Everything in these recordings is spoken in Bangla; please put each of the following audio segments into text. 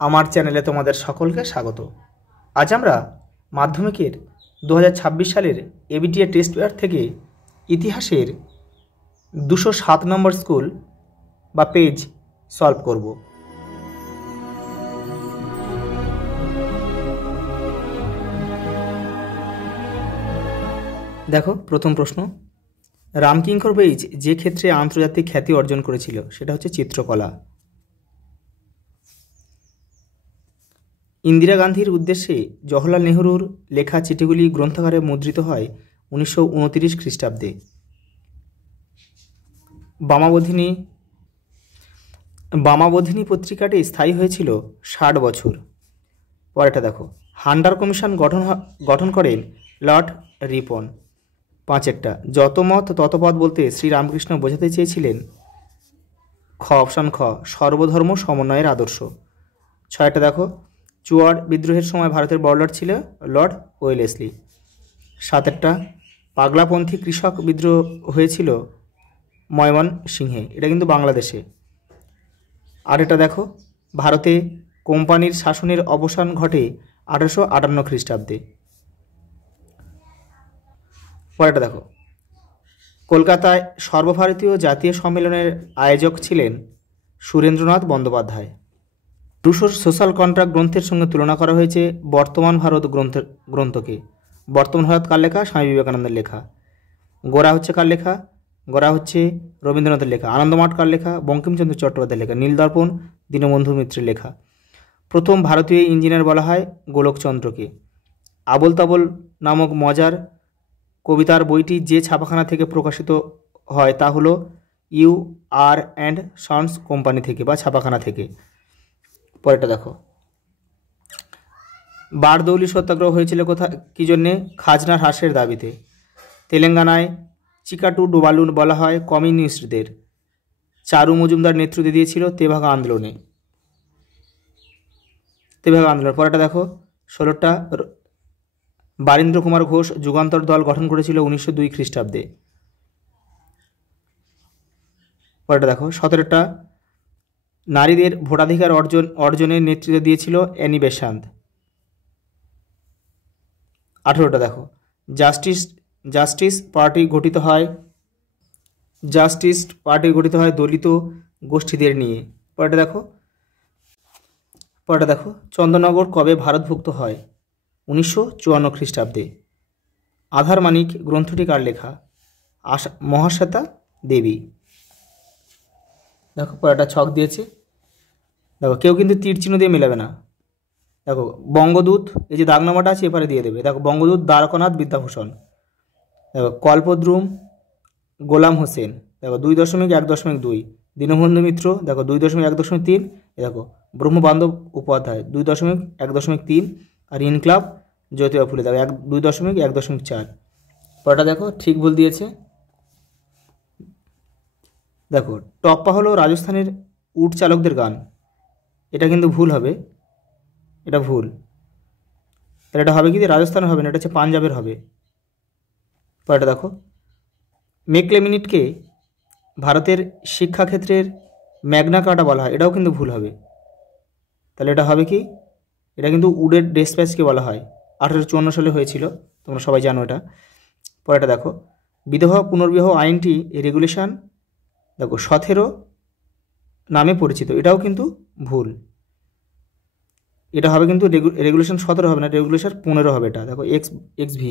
আমার চ্যানেলে তোমাদের সকলকে স্বাগত। আজ আমরা মাধ্যমিকের 2026 সালের এবিটিএ টেস্ট পেপার থেকে ইতিহাসের 207 নম্বর স্কুল বা পেজ সলভ করব। দেখো প্রথম প্রশ্ন, রামকিঙ্কর বেইজ যে ক্ষেত্রে আন্তর্জাতিক খ্যাতি অর্জন করেছিল সেটা হচ্ছে চিত্রকলা। ইন্দিরা গান্ধীর উদ্দেশ্যে জওহরলাল নেহরুর লেখা চিঠিগুলি গ্রন্থাগারে মুদ্রিত হয় 1929 খ্রিস্টাব্দে। বামাবোধিনী পত্রিকাটি স্থায়ী হয়েছিল 60 বছর। পরেটা দেখো, হান্টার কমিশন গঠন করেন লর্ড রিপন। 5 যত মত তত পথ বলতে শ্রীরামকৃষ্ণ বোঝাতে চেয়েছিলেন অপশান খ সর্বধর্ম সমন্বয়ের আদর্শ। 6 দেখো, চুয়াড় বিদ্রোহের সময় ভারতের বড়লর্ড ছিল লর্ড ওয়েলেসলি। 7 পাগলাপন্থী কৃষক বিদ্রোহ হয়েছিল ময়মন সিংহে, এটা কিন্তু বাংলাদেশে। 8 দেখো, ভারতে কোম্পানির শাসনের অবসান ঘটে 1858 খ্রিস্টাব্দে। পরেরটা দেখো, কলকাতায় সর্বভারতীয় জাতীয় সম্মেলনের আয়োজক ছিলেন সুরেন্দ্রনাথ বন্দ্যোপাধ্যায়। রুশোর সোশ্যাল কন্ট্রাক্ট গ্রন্থের সঙ্গে তুলনা করা হয়েছে বর্তমান ভারত গ্রন্থকে। বর্তমান ভারত কার লেখা? স্বামী বিবেকানন্দের লেখা। গোরা হচ্ছে কার লেখা? গোরা হচ্ছে রবীন্দ্রনাথের লেখা। আনন্দমাঠ কার লেখা? বঙ্কিমচন্দ্র চট্টোপাধ্যায়ের লেখা। নীলদর্পণ দীনবন্ধু মিত্রের লেখা। প্রথম ভারতীয় ইঞ্জিনিয়ার বলা হয় গোলকচন্দ্রকে। আবোল তাবোল নামক মজার কবিতার বইটি যে ছাপাখানা থেকে প্রকাশিত হয় তা হলো U.R.&Sons কোম্পানি থেকে বা ছাপাখানা থেকে। পরেরটা দেখো, বারদৌলি সত্যাগ্রহ হয়েছিল কোথায়, কী জন্যে? খাজনা হ্রাসের দাবিতে। তেলেঙ্গানায় চিকাটু ডোবালু বলা হয় কমিউনিস্টদের। চারু মজুমদার নেতৃত্ব দিয়েছিল তেভাগা আন্দোলনে। পরেরটা দেখো, 16 বারীন্দ্র কুমার ঘোষ যুগান্তর দল গঠন করেছিল 1902 খ্রিস্টাব্দে। পরেরটা দেখো, 17 নারীদের ভোটাধিকার অর্জনের নেতৃত্ব দিয়েছিল অ্যানি বেসান্ত। 18 দেখো, জাস্টিস পার্টি গঠিত হয় দলিত গোষ্ঠীদের নিয়ে। পরেরটা দেখো, চন্দননগর কবে ভারতভুক্ত হয়? 1954 খ্রিস্টাব্দে। আধার মানিক গ্রন্থটি কার লেখা? মহাশ্বেতা দেবী। দেখো পরেরটা ছক দিয়েছে, দেখো কেউ কিন্তু তীর চিহ্ন দিয়ে মেলাবে না। দেখো বঙ্গদূত, এই যে দাগনামাটা আছে এপারে দিয়ে দেবে। দেখো বঙ্গদূত দ্বারকানাথ বিদ্যাভূষণ। দেখো কল্পদ্রুম গোলাম হোসেন। দেখো 2.1.2 দীনবন্ধু মিত্র। দেখো 2.1.3। দেখো ব্রহ্মবান্ধব উপাধ্যায় 2.1.3। আর ইনকলাব জ্যোতিবা ফুলে। দেখো 2.1.4। পরেরটা দেখো ঠিক ভুল দিয়েছে। দেখো টপ্পা হলো রাজস্থানের উট চালকদের গান, এটা কিন্তু ভুল হবে, এটা ভুল। তাহলে এটা হবে কি? রাজস্থানের হবে না, এটা হচ্ছে পাঞ্জাবের হবে। পরেরটা দেখো, মেকলেমিনিটকে ভারতের শিক্ষাক্ষেত্রের ম্যাগনা কার্টা বলা হয়, এটাও কিন্তু ভুল হবে। তাহলে এটা হবে কি? এটা কিন্তু উডের ডেসপ্যাচকে বলা হয়, 1854 সালে হয়েছিল, তোমরা সবাই জানো এটা। পরেরটা দেখো, বিধবা পুনর্বিবাহ আইনটি রেগুলেশন দেখো 17 নামে পরিচিত, এটাও কিন্তু ভুল। এটা হবে কিন্তু রেগুলেশন 17 হবে না, রেগুলেশন 15 হবে এটা। দেখো XV।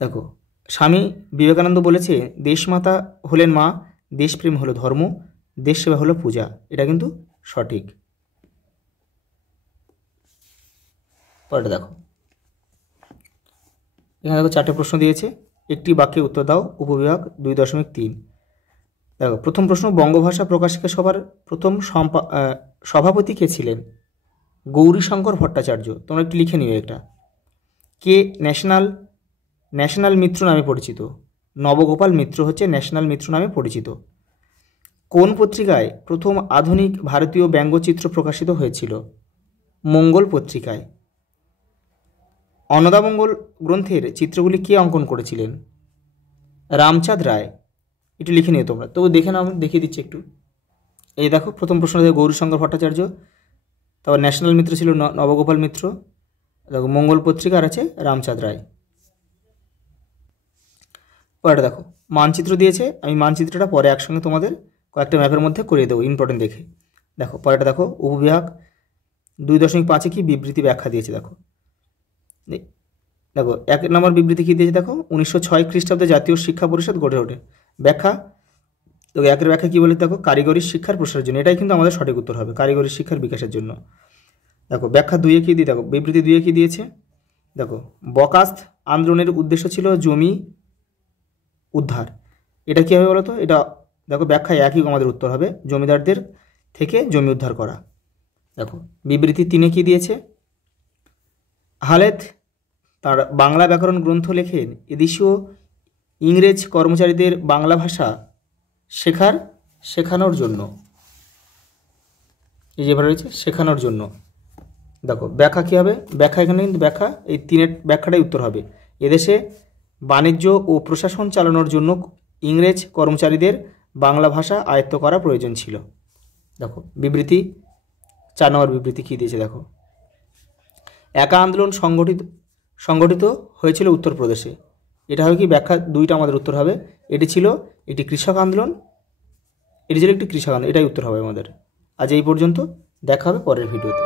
দেখো স্বামী বিবেকানন্দ বলেছে দেশমাতা হলেন মা, দেশপ্রেম হলো ধর্ম, দেশ সেবা হলো পূজা, এটা কিন্তু সঠিক। পরেরটা দেখো, এখানে দেখো 4টে প্রশ্ন দিয়েছে, একটি বাক্যে উত্তর দাও। উপবিভাগ 2.3। দেখো প্রথম প্রশ্ন, বঙ্গভাষা প্রকাশিকা সভার প্রথম সভাপতি কে ছিলেন? গৌরীশঙ্কর ভট্টাচার্য। তোমরা একটু লিখে নিও এটা। কে ন্যাশনাল মিত্র নামে পরিচিত? নবগোপাল মিত্র হচ্ছে ন্যাশনাল মিত্র নামে পরিচিত। কোন পত্রিকায় প্রথম আধুনিক ভারতীয় ব্যঙ্গচিত্র প্রকাশিত হয়েছিল? মঙ্গল পত্রিকায়। অন্নদামঙ্গল গ্রন্থের চিত্রগুলি কে অঙ্কন করেছিলেন? রামচাঁদ রায়। একটু লিখে নিও তোমরা, তবু দেখে নাও, আমি দেখিয়ে দিচ্ছি একটু। এই দেখো প্রথম প্রশ্ন থেকে গৌরীশঙ্কর ভট্টাচার্য, তারপর ন্যাশনাল মিত্র ছিল নবগোপাল মিত্র, দেখো মঙ্গল পত্রিকার আছে রামচাঁদ রায়। পরেটা দেখো মানচিত্র দিয়েছে, আমি মানচিত্রটা পরে একসঙ্গে তোমাদের কয়েকটা ম্যাপের মধ্যে করিয়ে দেবো ইম্পর্টেন্ট দেখে। দেখো পরেটা দেখো উপবিভাগ 2.5 কি বিবৃতি ব্যাখ্যা দিয়েছে। দেখো দেখো 1 নম্বর বিবৃতি কী দিয়েছে দেখো, 1906 খ্রিস্টাব্দে জাতীয় শিক্ষা পরিষদ গড়ে ওঠে। ব্যাখ্যা, তো 1-এর ব্যাখ্যা কী বলে দেখো, কারিগরি শিক্ষার প্রসারের জন্য, এটাই কিন্তু আমাদের সঠিক উত্তর হবে, কারিগরি শিক্ষার বিকাশের জন্য। দেখো ব্যাখ্যা 2-এ কী দিয়ে, দেখো বিবৃতি 2-এ কী দিয়েছে দেখো, বকাস্ত আন্দোলনের উদ্দেশ্য ছিল জমি উদ্ধার। এটা কী হবে বলো তো, এটা দেখো ব্যাখ্যায় একই আমাদের উত্তর হবে, জমিদারদের থেকে জমি উদ্ধার করা। দেখো বিবৃতি 3-এ কী দিয়েছে, হালেত তার বাংলা ব্যাকরণ গ্রন্থ লেখেন এদেশীয় ইংরেজ কর্মচারীদের বাংলা ভাষা শেখানোর জন্য, এই যেভাবে রয়েছে শেখানোর জন্য। দেখো ব্যাখ্যা কী হবে, ব্যাখ্যা এখানে কিন্তু ব্যাখ্যা এই 3-এর ব্যাখ্যাটাই উত্তর হবে, এদেশে বাণিজ্য ও প্রশাসন চালানোর জন্য ইংরেজ কর্মচারীদের বাংলা ভাষা আয়ত্ত করা প্রয়োজন ছিল। দেখো বিবৃতি 4 নম্বর বিবৃতি কী দিয়েছে দেখো, একা আন্দোলন সংগঠিত হয়েছিল উত্তরপ্রদেশে। এটা হবে কি, ব্যাখ্যা 2টা আমাদের উত্তর হবে, এটি ছিল একটি কৃষক আন্দোলন, এটাই উত্তর হবে আমাদের। আজ এই পর্যন্ত, দেখা হবে পরের ভিডিওতে।